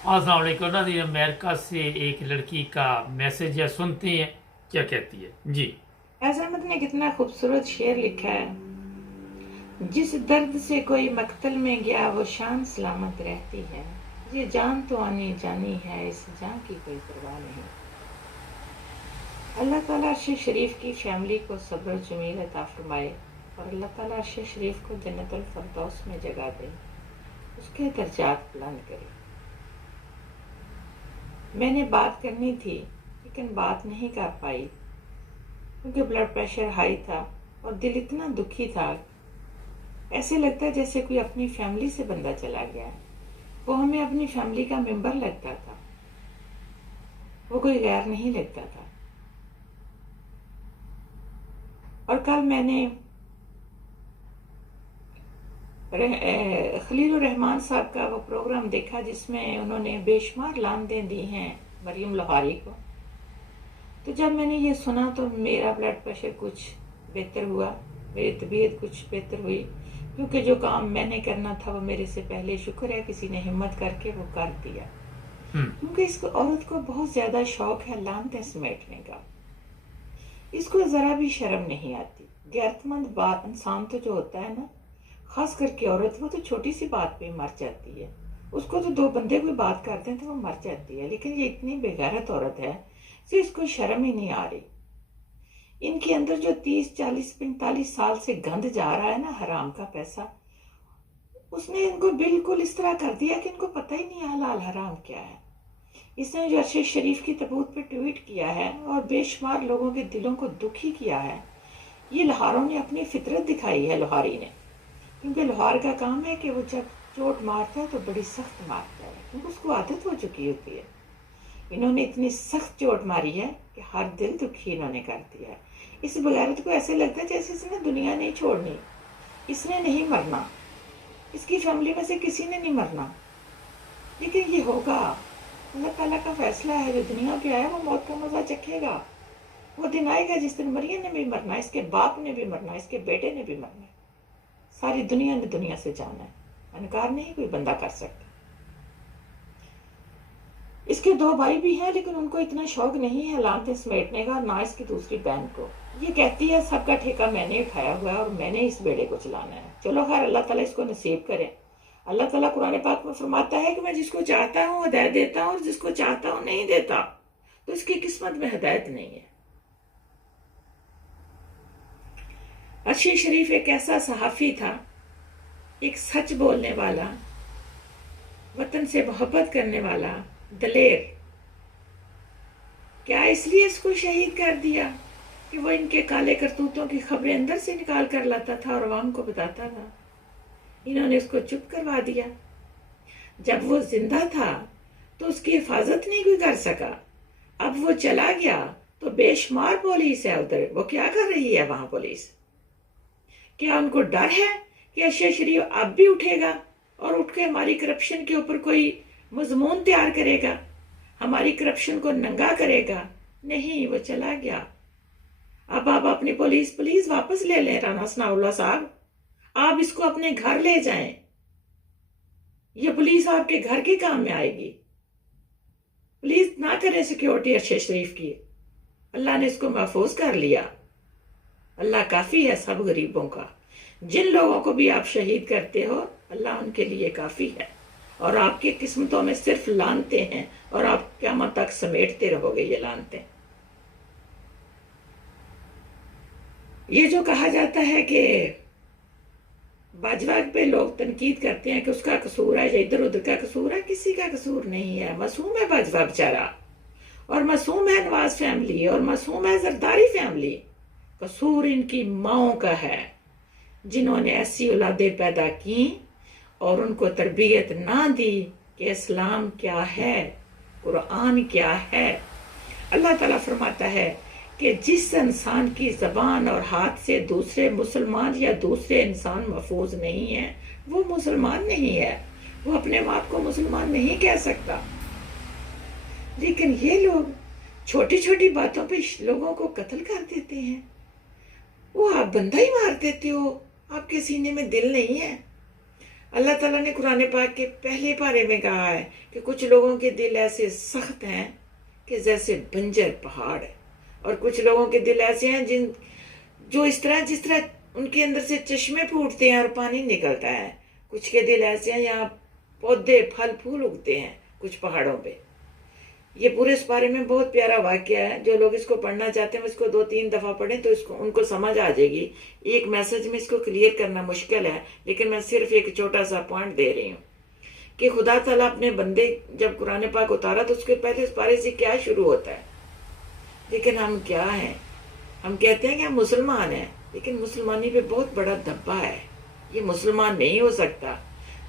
अस्सलाम वालेकुम ना। ये अमेरिका से एक लड़की का मैसेज है, सुनते हैं क्या कहती है जी। फैज़ अहमद ने कितना खूबसूरत शेर लिखा है। जिस दर्द से कोई मक्तल में गया वो शान सलामत रहती है। ये जान तो आनी जानी है, इस जान की कोई परवाह नहीं। अल्लाह ताला अर्श शरीफ की फैमिली को सब्र जमील अता फरमाए और अल्लाह ताला अर्श शरीफ को जन्नतुल फरदौस में जगह दे, उसके दर्जात बुलंद करे। मैंने बात करनी थी लेकिन बात नहीं कर पाई क्योंकि ब्लड प्रेशर हाई था और दिल इतना दुखी था। ऐसे लगता है जैसे कोई अपनी फैमिली से बंदा चला गया है। वो हमें अपनी फैमिली का मेंबर लगता था, वो कोई गैर नहीं लगता था। और कल मैंने खलीलुर रहमान साहब का वो प्रोग्राम देखा जिसमें उन्होंने बेशुमार लानतें दी हैं मरियम लोहारी को। तो जब मैंने ये सुना तो मेरा ब्लड प्रेशर कुछ बेहतर हुआ, मेरी तबीयत कुछ बेहतर हुई, क्योंकि जो काम मैंने करना था वो मेरे से पहले, शुक्र है किसी ने हिम्मत करके वो कर दिया। क्योंकि इस औरत को बहुत ज्यादा शौक है लानतें समेटने का। इसको जरा भी शर्म नहीं आती। गैरतमंद बात इंसान तो जो होता है ना, खास करके औरत, वो तो छोटी सी बात पे मर जाती है। उसको तो दो बंदे कोई बात करते हैं तो वो मर जाती है, लेकिन ये इतनी बेगैरत औरत है कि इसको शर्म ही नहीं आ रही। इनके अंदर जो 30, 40, 45 साल से गंद जा रहा है ना, हराम का पैसा, उसने इनको बिल्कुल इस तरह कर दिया कि इनको पता ही नहीं हलाल हराम क्या है। इसने जो अर्शद शरीफ की तबूत पे ट्वीट किया है और बेशुमार लोगों के दिलों को दुखी किया है, ये लोहारों ने अपनी फितरत दिखाई है, लोहारी ने। क्योंकि लोहार का काम है कि वो जब चोट मारता है तो बड़ी सख्त मारता है, क्योंकि उसको आदत हो चुकी होती है। इन्होंने इतनी सख्त चोट मारी है कि हर दिल दुखी इन्होंने कर दिया है। इस बगैरत को ऐसे लगता है जैसे इसने दुनिया नहीं छोड़नी, इसने नहीं मरना, इसकी फैमिली में से किसी ने नहीं मरना। लेकिन ये होगा, अल्लाह ताला का फैसला है। जो दुनिया पे आया वो मौत का मजा चखेगा। वो दिन आएगा जिस दिन मरियम ने भी मरना, इसके बाप ने भी मरना, इसके बेटे ने भी मरना। सारी दुनिया ने दुनिया से जाना है, इनकार नहीं कोई बंदा कर सकता। इसके दो भाई भी हैं लेकिन उनको इतना शौक नहीं है लानतें समेटने का, ना इसकी दूसरी बहन को। ये कहती है सबका ठेका मैंने उठाया हुआ है और मैंने इस बेड़े को चलाना है। चलो खैर, अल्लाह ताला इसको नसीब करे। अल्लाह ताला कुरान पाक में फरमाता है कि मैं जिसको चाहता हूँ हिदायत देता हूँ और जिसको चाहता हूँ नहीं देता। तो इसकी किस्मत में हिदायत नहीं है। अर्शी शरीफ एक ऐसा सहाफ़ी था, एक सच बोलने वाला, वतन से मोहब्बत करने वाला, दलेर। क्या इसलिए इसको शहीद कर दिया कि वो इनके काले करतूतों की खबरें अंदर से निकाल कर लाता था और आवाम को बताता था? इन्होंने उसको चुप करवा दिया। जब वो जिंदा था तो उसकी हिफाजत नहीं कोई कर सका। अब वो चला गया तो बेशुमार पुलिस है उधर। वो क्या कर रही है वहां पुलिस? क्या उनको डर है कि अर्शद शरीफ अब भी उठेगा और उठ के हमारी करप्शन के ऊपर कोई मजमून तैयार करेगा, हमारी करप्शन को नंगा करेगा? नहीं, वो चला गया। अब आप अपनी पुलिस वापस ले लें राना सनाउल्लाह साहब। आप इसको अपने घर ले जाएं। ये पुलिस आपके घर के काम में आएगी। प्लीज ना करें सिक्योरिटी अर्शद शरीफ की। अल्लाह ने इसको महफूज कर लिया। अल्लाह काफी है सब गरीबों का। जिन लोगों को भी आप शहीद करते हो, अल्लाह उनके लिए काफी है। और आपकी किस्मतों में सिर्फ लानते हैं और आप क़यामत तक समेटते रहोगे ये लानते। ये जो कहा जाता है कि बाजवा पे लोग तनकीद करते हैं कि उसका कसूर है या इधर उधर का कसूर है, किसी का कसूर नहीं है। मासूम है बाजवा बेचारा, और मासूम है नवाज फैमिली, और मासूम है जरदारी फैमिली। कसूर इनकी माओं का है जिन्होंने ऐसी औलादें पैदा की और उनको तरबियत ना दी कि इस्लाम क्या है, कुरान क्या है। अल्लाह ताला फरमाता है कि जिस इंसान की ज़बान और हाथ से दूसरे मुसलमान या दूसरे इंसान महफूज नहीं है, वो मुसलमान नहीं है। वो अपने बाप को मुसलमान नहीं कह सकता। लेकिन ये लोग छोटी छोटी बातों पे लोगों को कत्ल कर देते हैं। वो आप बंदा ही मार देते हो, आपके सीने में दिल नहीं है। اللہ ताला ने कुरान पाक के पहले पारे में कहा है कि कुछ लोगों के दिल ऐसे सख्त हैं कि जैसे बंजर पहाड़ है, और कुछ लोगों के दिल ऐसे हैं जो जिस तरह उनके अंदर से चश्मे फूटते हैं और पानी निकलता है। कुछ के दिल ऐसे हैं यहाँ पौधे फल फूल उगते हैं कुछ पहाड़ों पे। ये पूरे इस बारे में बहुत प्यारा वाक्य है। जो लोग इसको पढ़ना चाहते हैं इसको 2-3 दफा पढ़ें तो इसको उनको समझ आ जाएगी। एक मैसेज में इसको क्लियर करना मुश्किल है, लेकिन मैं सिर्फ एक छोटा सा पॉइंट दे रही हूँ कि खुदा ताला अपने बंदे जब कुरान पाक उतारा तो उसके पहले इस पारे से क्या शुरू होता है। लेकिन हम क्या हैं, हम कहते हैं कि हम मुसलमान हैं, लेकिन मुसलमानी पे बहुत बड़ा धब्बा है। ये मुसलमान नहीं हो सकता।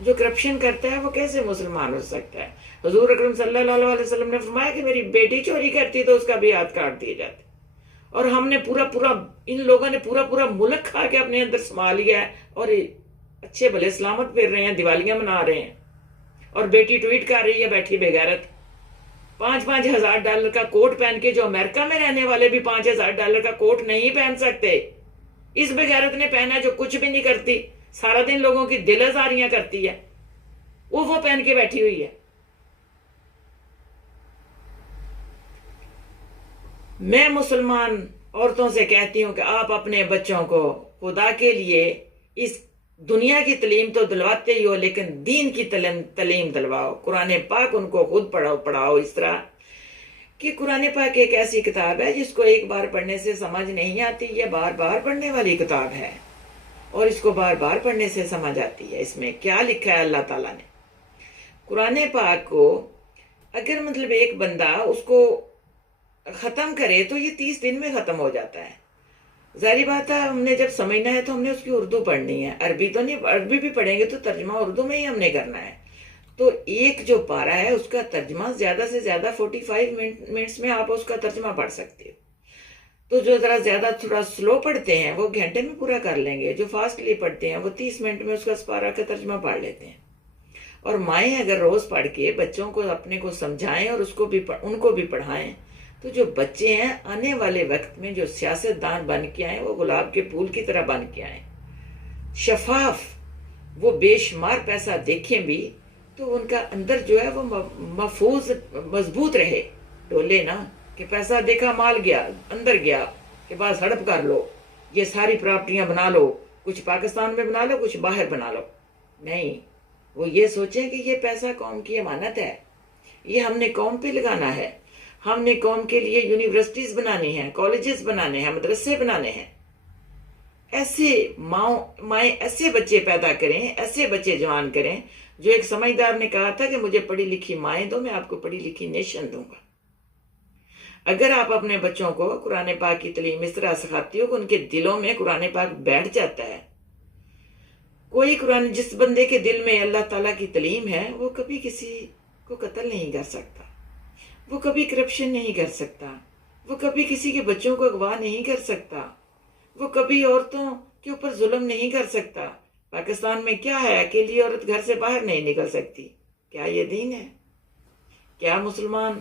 जो करप्शन करता है वो कैसे मुसलमान हो सकता है। हुजूर अकरम सल्लल्लाहु अलैहि वसल्लम ने फरमाया कि मेरी बेटी चोरी करती तो उसका भी हाथ काट दिए जाते। और हमने इन लोगों ने पूरा मुल्क खा के अपने अंदर समा लिया है और अच्छे भले सलामत फिर रहे हैं, दिवालियां मना रहे हैं। और बेटी ट्वीट कर रही है बैठी बेगैरत, $5,000 का कोट पहन के। जो अमेरिका में रहने वाले भी $5,000 का कोट नहीं पहन सकते, इस बेगैरत ने पहना जो कुछ भी नहीं करती, सारा दिन लोगों की दिल आजारियां करती है, वो पहन के बैठी हुई है। मैं मुसलमान औरतों से कहती हूं कि आप अपने बच्चों को खुदा के लिए इस दुनिया की तालीम तो दिलवाते ही हो, लेकिन दीन की तालीम दिलवाओ। कुरान पाक उनको खुद पढ़ाओ इस तरह कि कुरान पाक एक ऐसी किताब है जिसको एक बार पढ़ने से समझ नहीं आती, ये बार बार पढ़ने वाली किताब है और इसको बार बार पढ़ने से समझ आती है इसमें क्या लिखा है अल्लाह ताला ने। कुरान पाक को अगर मतलब एक बंदा उसको खत्म करे तो ये 30 दिन में खत्म हो जाता है। जाहिर बात है, हमने जब समझना है तो हमने उसकी उर्दू पढ़नी है, अरबी तो नहीं। अरबी भी पढ़ेंगे तो तर्जमा उर्दू में ही हमने करना है। तो एक जो पारा है उसका तर्जमा ज्यादा से ज्यादा 45 मिनट्स में आप उसका तर्जमा पढ़ सकते हो। तो जो जरा ज्यादा थोड़ा स्लो पढ़ते हैं वो घंटे में पूरा कर लेंगे, जो फास्टली पढ़ते हैं वो 30 मिनट में उसका पारा का तर्जमा पढ़ लेते हैं। और माएँ अगर रोज पढ़ के बच्चों को अपने को समझाएं और उनको भी पढ़ाएं तो जो बच्चे हैं आने वाले वक्त में जो सियासतदान बन के आए वो गुलाब के फूल की तरह बन के आए, शफाफ, वो बेशुमार पैसा देखें भी तो उनका अंदर जो है वो महफूज मजबूत रहे, डोले ना कि पैसा देखा माल गया अंदर गया के बाद हड़प कर लो, ये सारी प्रॉपर्टियां बना लो, कुछ पाकिस्तान में बना लो कुछ बाहर बना लो। नहीं, वो ये सोचें कि ये पैसा कौम की अमानत है, ये हमने कौम पे लगाना है, हमने कौम के लिए यूनिवर्सिटीज बनानी है, कॉलेजेस बनाने हैं, मदरसे बनाने हैं। ऐसे माएँ ऐसे बच्चे पैदा करें, ऐसे बच्चे जवान करें। जो एक समझदार ने कहा था कि मुझे पढ़ी लिखी माएँ दो, मैं आपको पढ़ी लिखी नेशन दूंगा। अगर आप अपने बच्चों को कुरान पाक की तालीम इस तरह सिखाती हो कि उनके दिलों में कुरान पाक बैठ जाता है। जिस बंदे के दिल में अल्लाह ताला की तालीम है वो कभी किसी को कत्ल नहीं कर सकता, वो कभी करप्शन नहीं कर सकता, वो कभी किसी के बच्चों को अगवा नहीं कर सकता, वो कभी औरतों के ऊपर जुल्म नहीं कर सकता। पाकिस्तान में क्या है, अकेली औरत घर से बाहर नहीं निकल सकती। क्या ये दीन है? क्या मुसलमान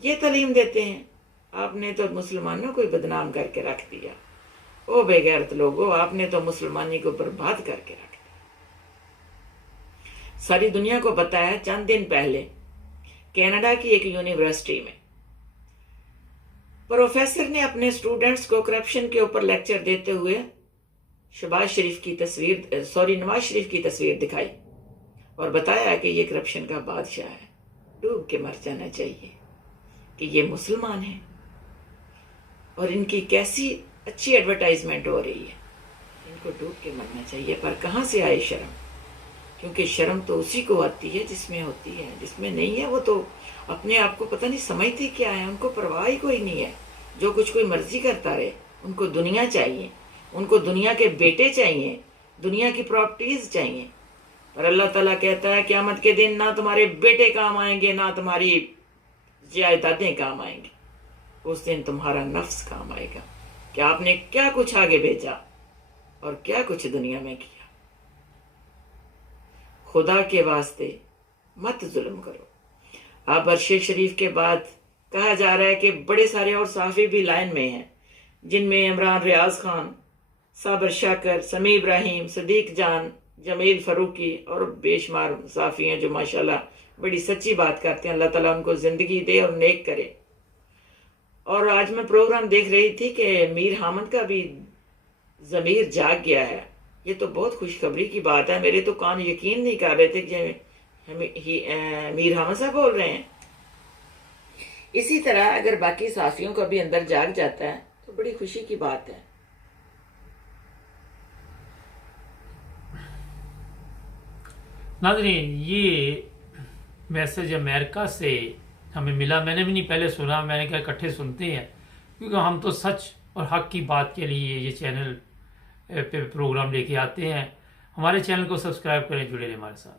ये तालीम देते हैं? आपने तो मुसलमानों को बदनाम करके रख दिया। ओ बेगैरत लोगों, आपने तो मुसलमानी को बर्बाद करके रख दिया। सारी दुनिया को पता है, चंद दिन पहले कनाडा की एक यूनिवर्सिटी में प्रोफेसर ने अपने स्टूडेंट्स को करप्शन के ऊपर लेक्चर देते हुए नवाज शरीफ की तस्वीर दिखाई और बताया कि ये करप्शन का बादशाह है, डूब के मर जाना चाहिए कि ये मुसलमान है और इनकी कैसी अच्छी एडवर्टाइजमेंट हो रही है, इनको डूब के मरना चाहिए। पर कहाँ से आए शर्म? क्योंकि शर्म तो उसी को आती है जिसमें होती है, जिसमें नहीं है वो तो अपने आप को पता नहीं समझते क्या है, उनको परवाह ही कोई नहीं है। जो कुछ कोई मर्जी करता रहे, उनको दुनिया चाहिए, उनको दुनिया के बेटे चाहिए, दुनिया की प्रॉपर्टीज चाहिए। पर अल्लाह ताला कहता है क़यामत के दिन ना तुम्हारे बेटे काम आएंगे ना तुम्हारी जायदादें काम आएंगी, उस दिन तुम्हारा नफ्स काम आएगा कि आपने क्या कुछ आगे भेजा और क्या कुछ दुनिया में किया। खुदा के वास्ते मत जुल्म करो। अब अरशे शरीफ के बाद कहा जा रहा है कि बड़े सारे और सहाफ़ी भी लाइन में हैं, जिनमें इमरान रियाज खान, साबर शाकर, समी इब्राहिम, सदीक जान, जमील फ़ारूकी और बेशुमार साफ़ी हैं जो माशाल्लाह बड़ी सच्ची बात करते हैं। अल्लाह ताला उनको ज़िंदगी दे और नेक करे। और आज मैं प्रोग्राम देख रही थी कि मीर हामिद का भी ज़मीर जाग गया है। ये तो बहुत खुशखबरी की बात है। मेरे तो कान यकीन नहीं कर रहे थे कि मीर हामिद साहब बोल रहे हैं। इसी तरह अगर बाकी साफियों का भी अंदर जाग जाता है तो बड़ी खुशी की बात है। नाज़रीन, ये मैसेज अमेरिका से हमें मिला। मैंने भी नहीं पहले सुना, मैंने कहा इकट्ठे सुनते हैं, क्योंकि हम तो सच और हक की बात के लिए ये चैनल पे प्रोग्राम लेके आते हैं। हमारे चैनल को सब्सक्राइब करें, जुड़े रहें हमारे साथ।